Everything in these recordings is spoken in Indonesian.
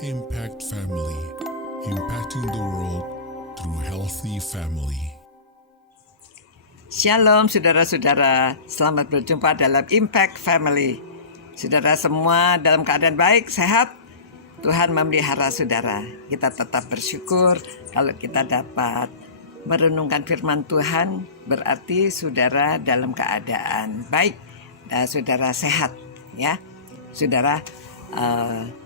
Impact Family, impacting the world through healthy family. Shalom saudara-saudara, selamat berjumpa dalam Impact Family. Saudara semua dalam keadaan baik, sehat. Tuhan memelihara saudara. Kita tetap bersyukur kalau kita dapat merenungkan firman Tuhan, berarti saudara dalam keadaan baik dan saudara sehat, ya. Saudara,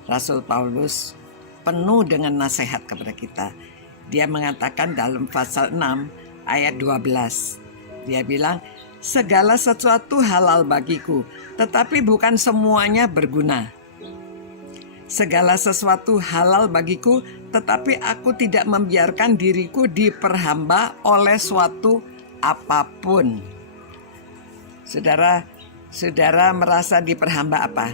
Rasul Paulus penuh dengan nasihat kepada kita. Dia mengatakan dalam pasal 6 ayat 12. Dia bilang, segala sesuatu halal bagiku, tetapi bukan semuanya berguna. Segala sesuatu halal bagiku, tetapi aku tidak membiarkan diriku diperhamba oleh suatu apapun. Saudara merasa diperhamba apa?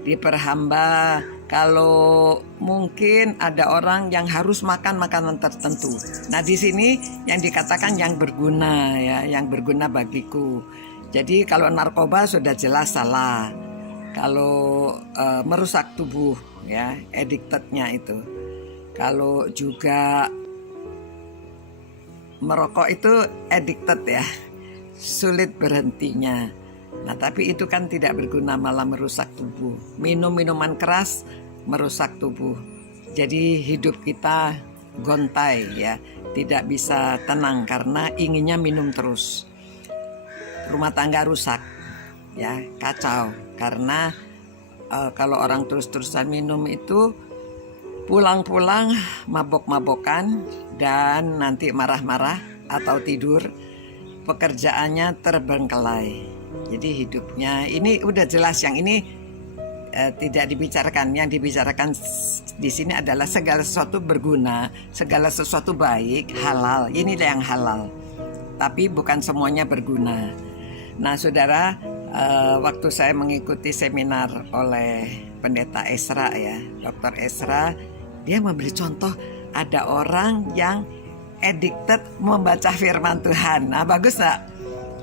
Diperhamba kalau mungkin ada orang yang harus makan makanan tertentu. Nah, di sini yang dikatakan yang berguna, ya, yang berguna bagiku. Jadi kalau narkoba sudah jelas salah. Kalau merusak tubuh, ya, addicted-nya itu. Kalau juga merokok itu addicted, ya, sulit berhentinya. Nah, tapi itu kan tidak berguna, malah merusak tubuh. Minum minuman keras merusak tubuh. Jadi hidup kita gontai, ya, tidak bisa tenang karena inginnya minum terus. Rumah tangga rusak, ya, kacau. Karena kalau orang terus-terusan minum itu pulang-pulang mabok-mabokan dan nanti marah-marah atau tidur, pekerjaannya terbengkelai. Jadi hidupnya ini udah jelas, yang ini tidak dibicarakan. Yang dibicarakan di sini adalah segala sesuatu berguna, segala sesuatu baik, halal. Inilah yang halal. Tapi bukan semuanya berguna. Nah, saudara, waktu saya mengikuti seminar oleh Pendeta Esra, ya, Dr. Esra, dia memberi contoh ada orang yang addicted membaca firman Tuhan. Nah, bagus nggak?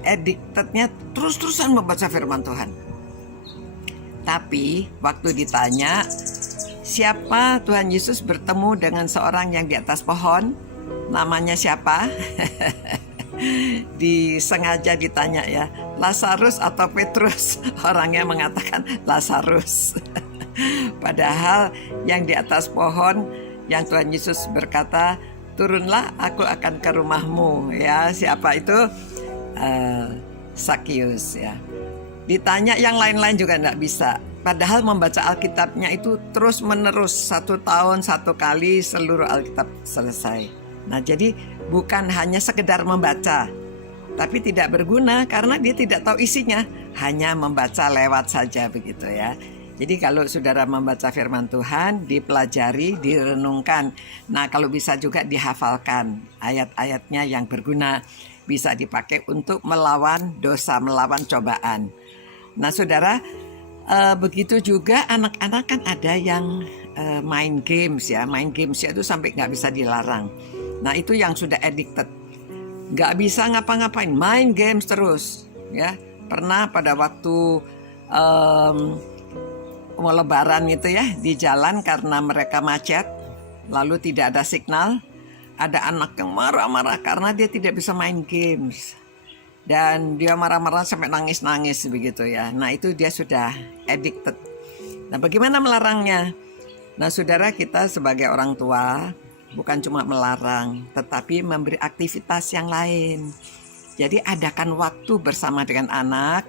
Addicted-nya terus-terusan membaca firman Tuhan. Tapi waktu ditanya siapa Tuhan Yesus bertemu dengan seorang yang di atas pohon, namanya siapa? Disengaja ditanya, ya, Lazarus atau Petrus. Orangnya mengatakan Lazarus. Padahal yang di atas pohon, yang Tuhan Yesus berkata, turunlah, aku akan ke rumahmu, ya. Siapa itu? Sakius, ya. Ditanya yang lain-lain juga tidak bisa. Padahal membaca Alkitabnya itu terus menerus, 1 tahun 1 kali seluruh Alkitab selesai. Nah, jadi bukan hanya sekedar membaca, tapi tidak berguna karena dia tidak tahu isinya, hanya membaca lewat saja, begitu, ya. Jadi kalau saudara membaca firman Tuhan, dipelajari, direnungkan. Nah, kalau bisa juga dihafalkan ayat-ayatnya yang berguna, bisa dipakai untuk melawan dosa, melawan cobaan. Nah, saudara, begitu juga anak-anak kan ada yang main games, ya. Main games itu sampai nggak bisa dilarang. Nah, itu yang sudah addicted, nggak bisa ngapa-ngapain, main games terus, ya. Pernah pada waktu mau lebaran itu, ya, di jalan karena mereka macet, lalu tidak ada signal. Ada anak yang marah-marah karena dia tidak bisa main games. Dan dia marah-marah sampai nangis-nangis, begitu, ya. Nah, itu dia sudah addicted. Nah, bagaimana melarangnya? Nah, saudara, kita sebagai orang tua bukan cuma melarang, tetapi memberi aktivitas yang lain. Jadi adakan waktu bersama dengan anak,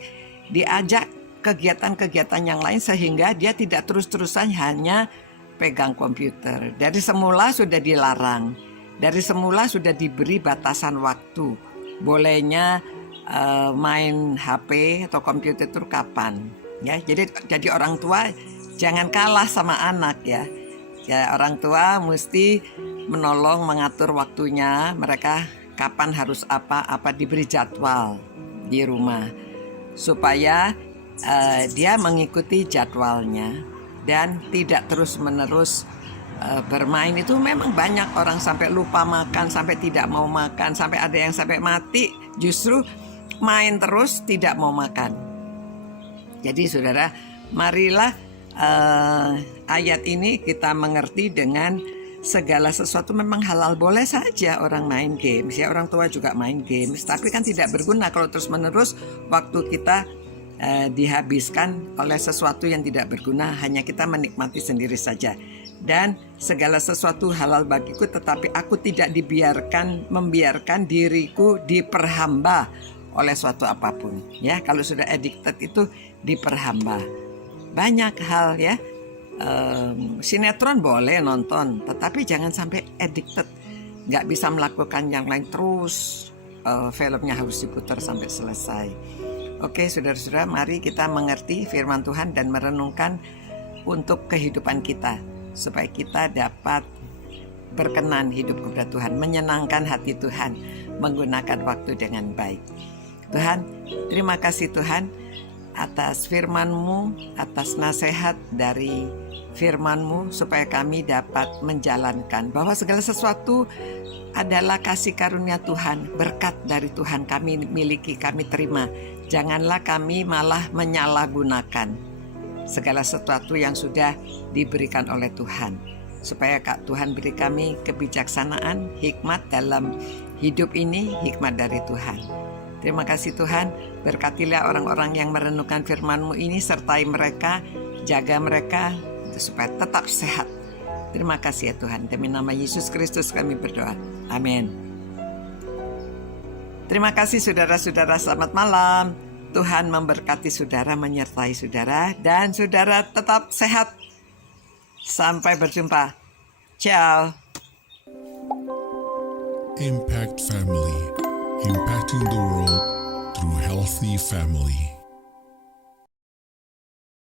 diajak kegiatan-kegiatan yang lain sehingga dia tidak terus-terusan hanya pegang komputer. Dari semula sudah dilarang. Dari semula sudah diberi batasan waktu. Bolehnya main HP atau komputer itu kapan, ya. Jadi orang tua jangan kalah sama anak, ya. Ya, orang tua mesti menolong mengatur waktunya. Mereka kapan harus apa diberi jadwal di rumah supaya dia mengikuti jadwalnya dan tidak terus-menerus bermain. Itu memang banyak orang sampai lupa makan, sampai tidak mau makan, sampai ada yang sampai mati justru main terus tidak mau makan. Jadi saudara, marilah ayat ini kita mengerti dengan segala sesuatu memang halal, boleh saja orang main games ya, orang tua juga main games, tapi kan tidak berguna kalau terus-menerus waktu kita dihabiskan oleh sesuatu yang tidak berguna, hanya kita menikmati sendiri saja. Dan segala sesuatu halal bagiku, tetapi aku tidak membiarkan diriku diperhamba oleh suatu apapun. Ya, kalau sudah addicted itu diperhamba. Banyak hal ya. Sinetron boleh nonton, tetapi jangan sampai addicted, nggak bisa melakukan yang lain terus. Filmnya harus diputar sampai selesai. Oke, saudara-saudara, mari kita mengerti firman Tuhan dan merenungkan untuk kehidupan kita, supaya kita dapat berkenan hidup kepada Tuhan, menyenangkan hati Tuhan, menggunakan waktu dengan baik. Tuhan, terima kasih Tuhan atas firman-Mu, atas nasihat dari firman-Mu, supaya kami dapat menjalankan bahwa segala sesuatu adalah kasih karunia Tuhan, berkat dari Tuhan kami miliki, kami terima. Janganlah kami malah menyalahgunakan segala sesuatu yang sudah diberikan oleh Tuhan, supaya Tuhan beri kami kebijaksanaan, hikmat dalam hidup ini, hikmat dari Tuhan. Terima kasih Tuhan, berkatilah orang-orang yang merenungkan firman-Mu ini, sertai mereka, jaga mereka supaya tetap sehat. Terima kasih ya Tuhan, demi nama Yesus Kristus kami berdoa, amin. Terima kasih saudara-saudara, selamat malam. Tuhan memberkati saudara, menyertai saudara, dan saudara tetap sehat. Sampai berjumpa. Ciao. Impact Family, impacting the world through healthy family.